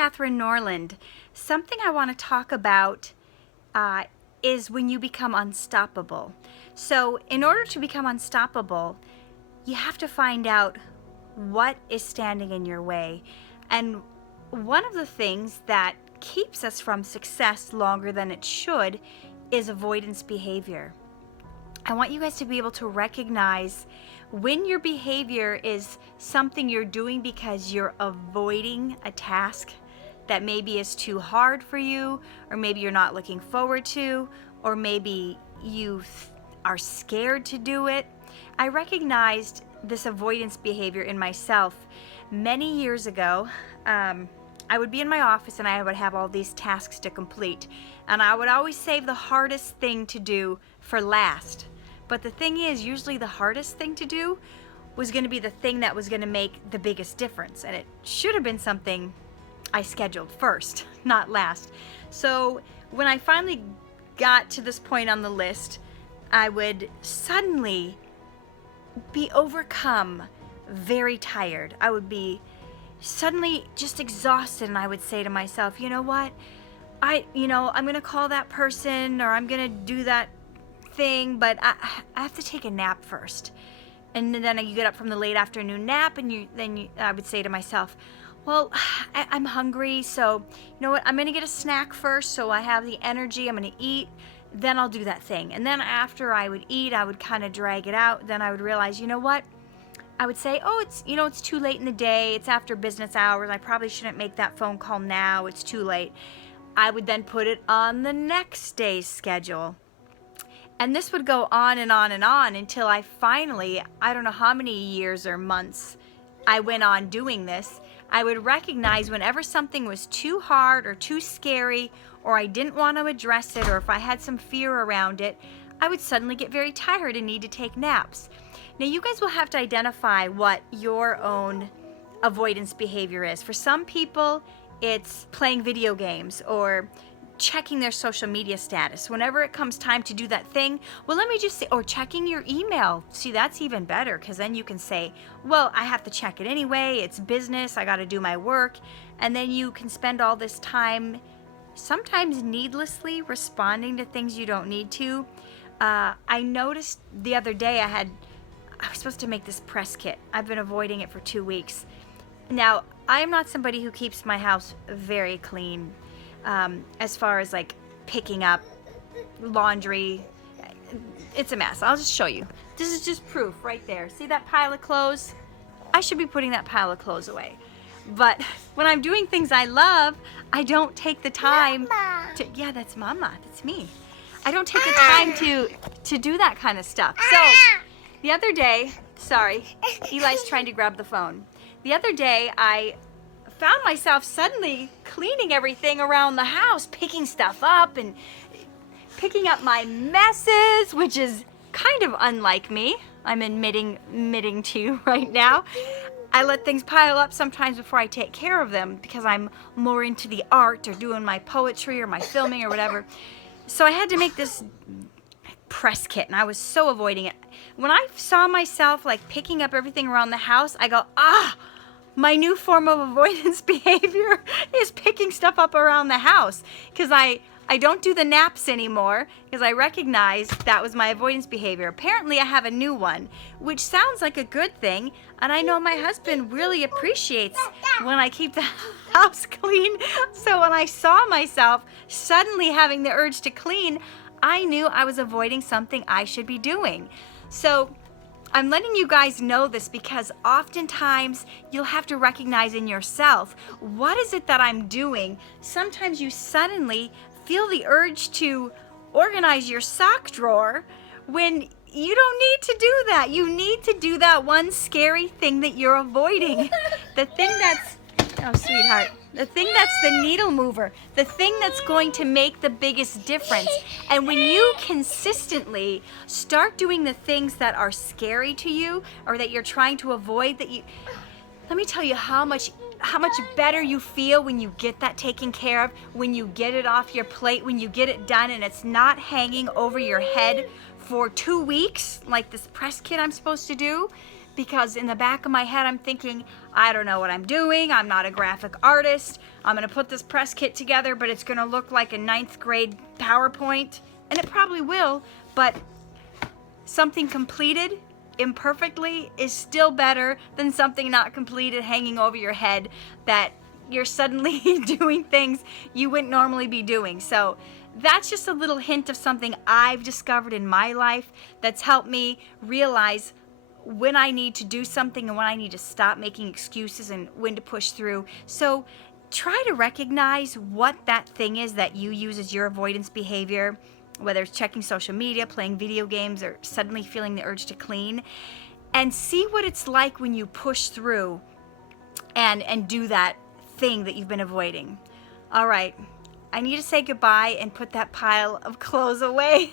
Katherine Norland. Something I want to talk about is when you become unstoppable. So in order to become unstoppable, you have to find out what is standing in your way. And one of the things that keeps us from success longer than it should is avoidance behavior. I want you guys to be able to recognize when your behavior is something you're doing because you're avoiding a task that maybe is too hard for you, or maybe you're not looking forward to, or maybe you are scared to do it. I recognized this avoidance behavior in myself many years ago. I would be in my office and I would have all these tasks to complete, and I would always save the hardest thing to do for last. But the thing is, usually the hardest thing to do was going to be the thing that was going to make the biggest difference, and it should have been something I scheduled first, not last. So when I finally got to this point on the list, I would suddenly be overcome, very tired. I would be suddenly just exhausted, and I would say to myself, you know what? I'm going to call that person, or I'm going to do that thing, but I have to take a nap first. And then you get up from the late afternoon nap, and I would say to myself, well, I'm hungry, so you know what? I'm going to get a snack first so I have the energy. I'm going to eat, then I'll do that thing. And then after I would eat, I would kind of drag it out. Then I would realize, you know what? I would say, oh, it's too late in the day. It's after business hours. I probably shouldn't make that phone call now. It's too late. I would then put it on the next day's schedule. And this would go on and on and on until I finally, I don't know how many years or months I went on doing this, I would recognize whenever something was too hard or too scary, or I didn't want to address it, or if I had some fear around it, I would suddenly get very tired and need to take naps. Now you guys will have to identify what your own avoidance behavior is. For some people, it's playing video games or checking their social media status. Whenever it comes time to do that thing, well, let me just say, or checking your email. See, that's even better, because then you can say, well, I have to check it anyway. It's business. I got to do my work. And then you can spend all this time, sometimes needlessly, responding to things you don't need to. I noticed the other day I was supposed to make this press kit. I've been avoiding it for 2 weeks. Now, I am not somebody who keeps my house very clean. As far as like picking up laundry, it's a mess. I'll just show you. This is just proof right there. See that pile of clothes? I should be putting that pile of clothes away. But when I'm doing things I love, I don't take the time to, yeah, that's Mama, that's me. I don't take the time to do that kind of stuff. So the other day, sorry, Eli's trying to grab the phone. The other day I found myself suddenly cleaning everything around the house, picking stuff up and picking up my messes, which is kind of unlike me. I'm admitting to you right now. I let things pile up sometimes before I take care of them because I'm more into the art or doing my poetry or my filming or whatever. So I had to make this press kit, and I was so avoiding it. When I saw myself like picking up everything around the house, I go, my new form of avoidance behavior is picking stuff up around the house, because I don't do the naps anymore because I recognized that was my avoidance behavior. Apparently I have a new one, which sounds like a good thing, and I know my husband really appreciates when I keep the house clean. So when I saw myself suddenly having the urge to clean, I knew I was avoiding something I should be doing. So I'm letting you guys know this because oftentimes you'll have to recognize in yourself, what is it that I'm doing? Sometimes you suddenly feel the urge to organize your sock drawer when you don't need to do that. You need to do that one scary thing that you're avoiding. The thing that's, oh sweetheart, the thing that's the needle mover, the thing that's going to make the biggest difference. And when you consistently start doing the things that are scary to you or that you're trying to avoid, let me tell you how much better you feel when you get that taken care of, when you get it off your plate, when you get it done and it's not hanging over your head for 2 weeks like this press kit I'm supposed to do. because in the back of my head I'm thinking, I don't know what I'm doing, I'm not a graphic artist, I'm gonna put this press kit together, but it's gonna look like a 9th grade PowerPoint, and it probably will, but something completed imperfectly is still better than something not completed hanging over your head that you're suddenly doing things you wouldn't normally be doing. So that's just a little hint of something I've discovered in my life that's helped me realize when I need to do something and when I need to stop making excuses and when to push through. So try to recognize what that thing is that you use as your avoidance behavior, whether it's checking social media, playing video games, or suddenly feeling the urge to clean, and see what it's like when you push through and do that thing that you've been avoiding. All right, I need to say goodbye and put that pile of clothes away.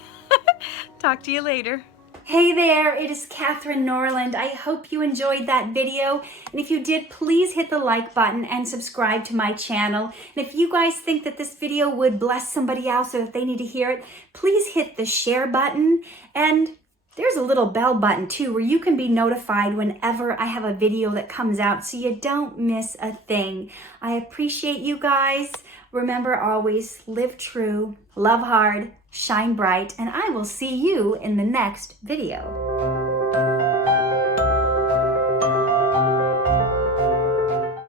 Talk to you later. Hey there, it is Katherine Norland. I hope you enjoyed that video. And if you did, please hit the like button and subscribe to my channel. And if you guys think that this video would bless somebody else or if they need to hear it, please hit the share button. And there's a little bell button too where you can be notified whenever I have a video that comes out so you don't miss a thing. I appreciate you guys. Remember always, live true, love hard, shine bright, and I will see you in the next video.